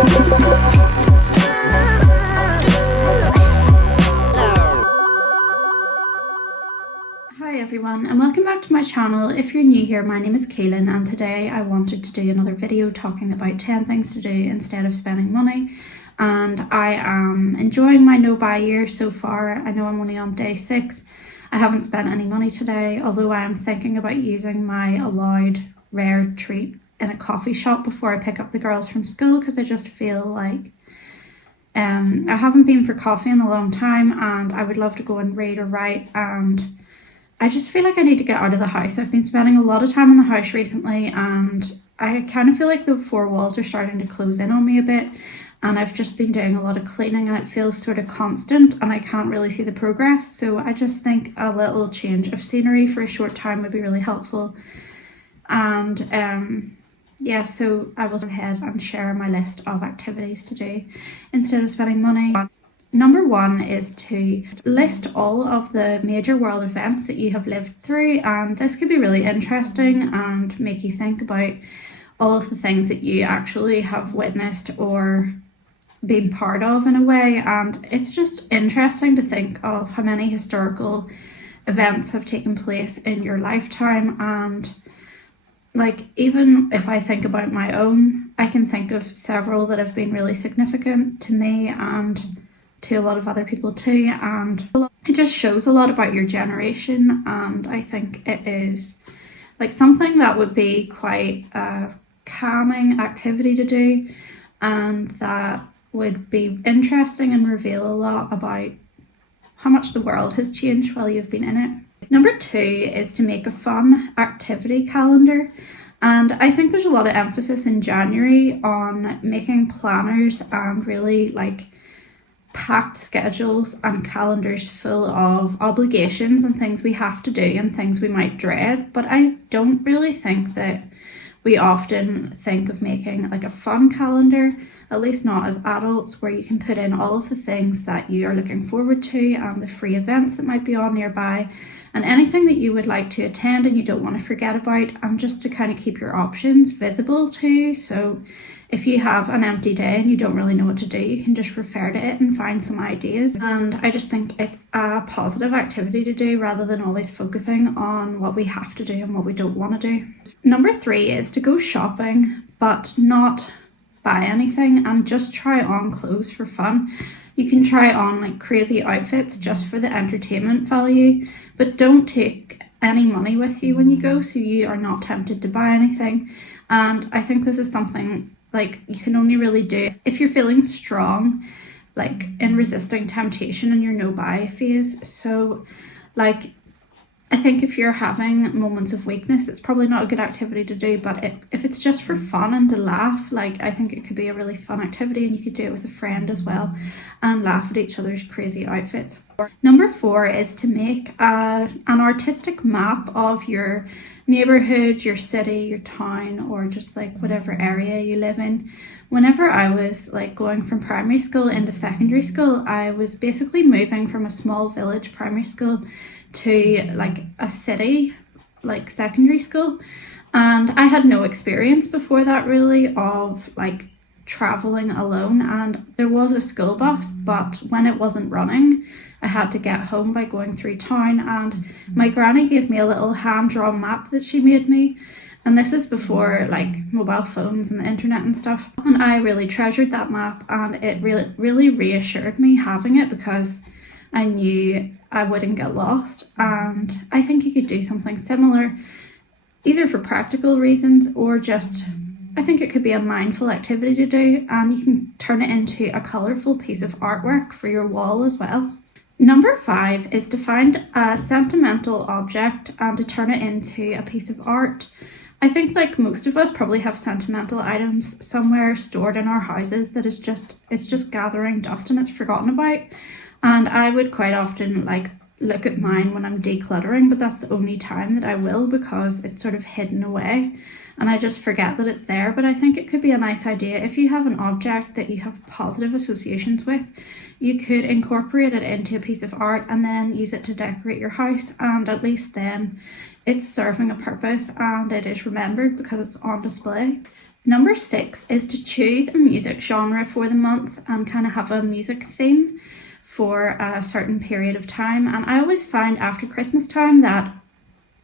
Hi everyone and welcome back to my channel. If you're new here, my name is Kaylin and today I wanted to do another video talking about 10 things to do instead of spending money. And I am enjoying my no buy year so far. I know I'm only on day 6. I haven't spent any money today, although I am thinking about using my allowed rare treat in a coffee shop before I pick up the girls from school, because I just feel like I haven't been for coffee in a long time and I would love to go and read or write, and I just feel like I need to get out of the house. I've been spending a lot of time in the house recently and I kind of feel like the 4 walls are starting to close in on me a bit, and I've just been doing a lot of cleaning and it feels sort of constant and I can't really see the progress. So I just think a little change of scenery for a short time would be really helpful. And yeah, so I will go ahead and share my list of activities to do instead of spending money. Number 1 is to list all of the major world events that you have lived through, and this could be really interesting and make you think about all of the things that you actually have witnessed or been part of in a way. And it's just interesting to think of how many historical events have taken place in your lifetime. And like, even if I think about my own, I can think of several that have been really significant to me and to a lot of other people too, and it just shows a lot about your generation. And I think it is like something that would be quite a calming activity to do, and that would be interesting and reveal a lot about how much the world has changed while you've been in it. Number 2 is to make a fun activity calendar. And I think there's a lot of emphasis in January on making planners and really like packed schedules and calendars full of obligations and things we have to do and things we might dread. But I don't really think that we often think of making like a fun calendar, at least not as adults, where you can put in all of the things that you are looking forward to and the free events that might be on nearby and anything that you would like to attend and you don't want to forget about, and just to kind of keep your options visible too. So if you have an empty day and you don't really know what to do, you can just refer to it and find some ideas. And I just think it's a positive activity to do rather than always focusing on what we have to do and what we don't want to do. Number 3 is to go shopping, but not buy anything, and just try on clothes for fun. You can try on like crazy outfits just for the entertainment value, but don't take any money with you when you go, so you are not tempted to buy anything. And I think this is something like you can only really do if you're feeling strong, like in resisting temptation in your no buy phase. So like, I think if you're having moments of weakness, it's probably not a good activity to do, but if it's just for fun and to laugh, like I think it could be a really fun activity, and you could do it with a friend as well and laugh at each other's crazy outfits. Number 4 is to make an artistic map of your neighborhood, your city, your town, or just like whatever area you live in. Whenever I was like going from primary school into secondary school, I was basically moving from a small village primary school to like a city like secondary school, and I had no experience before that really of like traveling alone. And there was a school bus, but when it wasn't running I had to get home by going through town, and my granny gave me a little hand-drawn map that she made me, and this is before like mobile phones and the internet and stuff, and I really treasured that map, and it really reassured me having it because I knew I wouldn't get lost. And I think you could do something similar, either for practical reasons or just, I think it could be a mindful activity to do, and you can turn it into a colourful piece of artwork for your wall as well. Number 5 is to find a sentimental object and to turn it into a piece of art. I think like most of us probably have sentimental items somewhere stored in our houses that it's just gathering dust and it's forgotten about. And I would quite often like look at mine when I'm decluttering, but that's the only time that I will, because it's sort of hidden away and I just forget that it's there. But I think it could be a nice idea, if you have an object that you have positive associations with, you could incorporate it into a piece of art and then use it to decorate your house, and at least then it's serving a purpose and it is remembered because it's on display. Number 6 is to choose a music genre for the month and kind of have a music theme for a certain period of time. And I always find after Christmas time that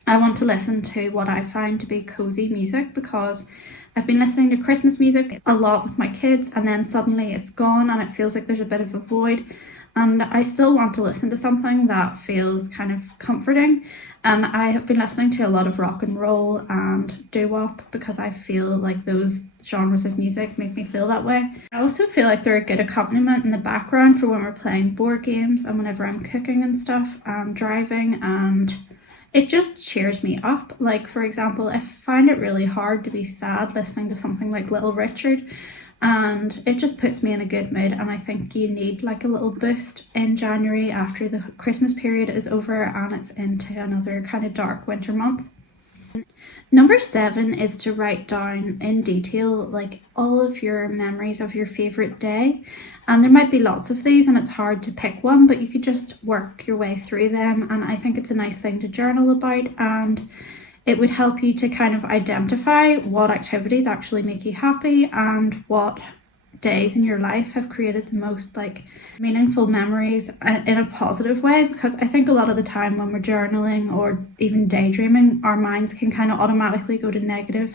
I want to listen to what I find to be cozy music, because I've been listening to Christmas music a lot with my kids, and then suddenly it's gone and it feels like there's a bit of a void. And I still want to listen to something that feels kind of comforting. And I have been listening to a lot of rock and roll and doo-wop because I feel like those genres of music make me feel that way. I also feel like they're a good accompaniment in the background for when we're playing board games and whenever I'm cooking and stuff, driving, and it just cheers me up. Like, for example, I find it really hard to be sad listening to something like Little Richard, and it just puts me in a good mood. And I think you need like a little boost in January after the Christmas period is over and it's into another kind of dark winter month. Number 7 is to write down in detail like all of your memories of your favourite day. And there might be lots of these and it's hard to pick one, but you could just work your way through them. And I think it's a nice thing to journal about, and it would help you to kind of identify what activities actually make you happy and what days in your life have created the most like meaningful memories in a positive way. Because I think a lot of the time when we're journaling or even daydreaming, our minds can kind of automatically go to negative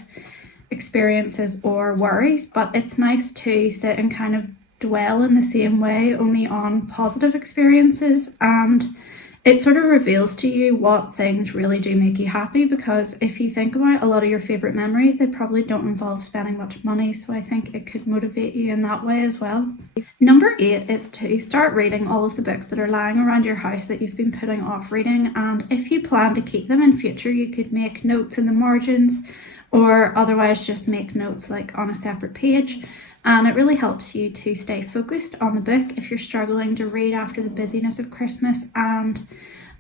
experiences or worries, but it's nice to sit and kind of dwell in the same way only on positive experiences, and it sort of reveals to you what things really do make you happy. Because if you think about a lot of your favourite memories, they probably don't involve spending much money, so I think it could motivate you in that way as well. Number 8 is to start reading all of the books that are lying around your house that you've been putting off reading, and if you plan to keep them in future, you could make notes in the margins or otherwise just make notes like on a separate page. And it really helps you to stay focused on the book if you're struggling to read after the busyness of Christmas. And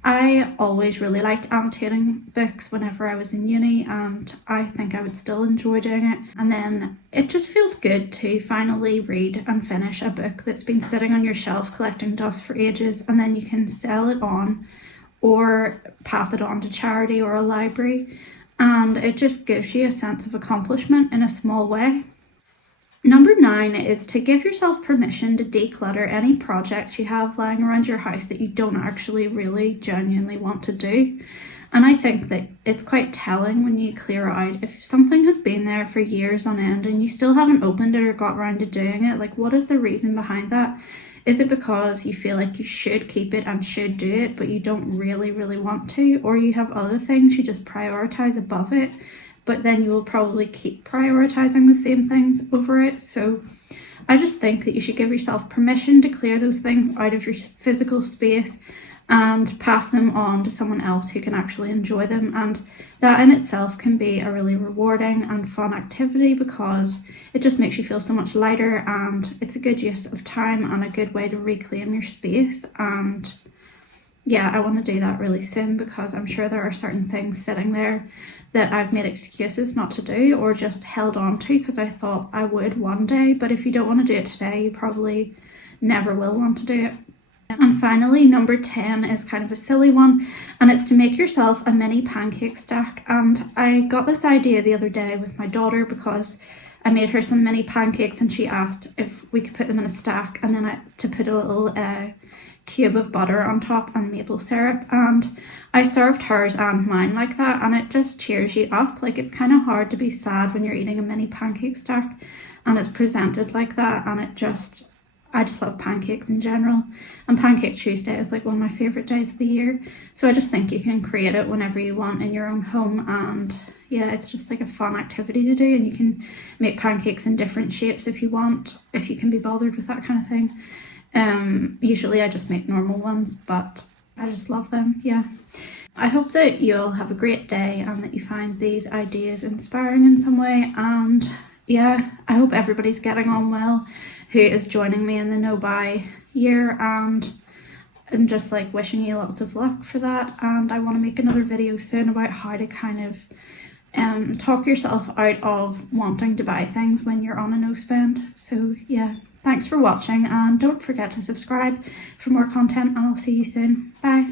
I always really liked annotating books whenever I was in uni, and I think I would still enjoy doing it. And then it just feels good to finally read and finish a book that's been sitting on your shelf collecting dust for ages, and then you can sell it on or pass it on to charity or a library. And it just gives you a sense of accomplishment in a small way. Number 9 is to give yourself permission to declutter any projects you have lying around your house that you don't actually really genuinely want to do. And I think that it's quite telling when you clear out if something has been there for years on end and you still haven't opened it or got around to doing it. Like, what is the reason behind that? Is it because you feel like you should keep it and should do it, but you don't really want to? Or you have other things you just prioritize above it, but then you will probably keep prioritizing the same things over it. So I just think that you should give yourself permission to clear those things out of your physical space and pass them on to someone else who can actually enjoy them. And that in itself can be a really rewarding and fun activity because it just makes you feel so much lighter, and it's a good use of time and a good way to reclaim your space. And yeah, I want to do that really soon because I'm sure there are certain things sitting there that I've made excuses not to do or just held on to because I thought I would one day. But if you don't want to do it today, you probably never will want to do it. And finally, number 10 is kind of a silly one, and it's to make yourself a mini pancake stack. And I got this idea the other day with my daughter because I made her some mini pancakes and she asked if we could put them in a stack, and then to put a little cube of butter on top and maple syrup. And I served hers and mine like that, and it just cheers you up. Like, it's kind of hard to be sad when you're eating a mini pancake stack and it's presented like that, and I just love pancakes in general, and Pancake Tuesday is like one of my favourite days of the year. So I just think you can create it whenever you want in your own home, and yeah, it's just like a fun activity to do, and you can make pancakes in different shapes if you want, if you can be bothered with that kind of thing. Usually I just make normal ones, but I just love them, yeah. I hope that you'll have a great day and that you find these ideas inspiring in some way, and yeah, I hope everybody's getting on well who is joining me in the No Buy year, and I'm just like wishing you lots of luck for that. And I want to make another video soon about how to kind of talk yourself out of wanting to buy things when you're on a no spend. So yeah, thanks for watching, and don't forget to subscribe for more content, and I'll see you soon. Bye.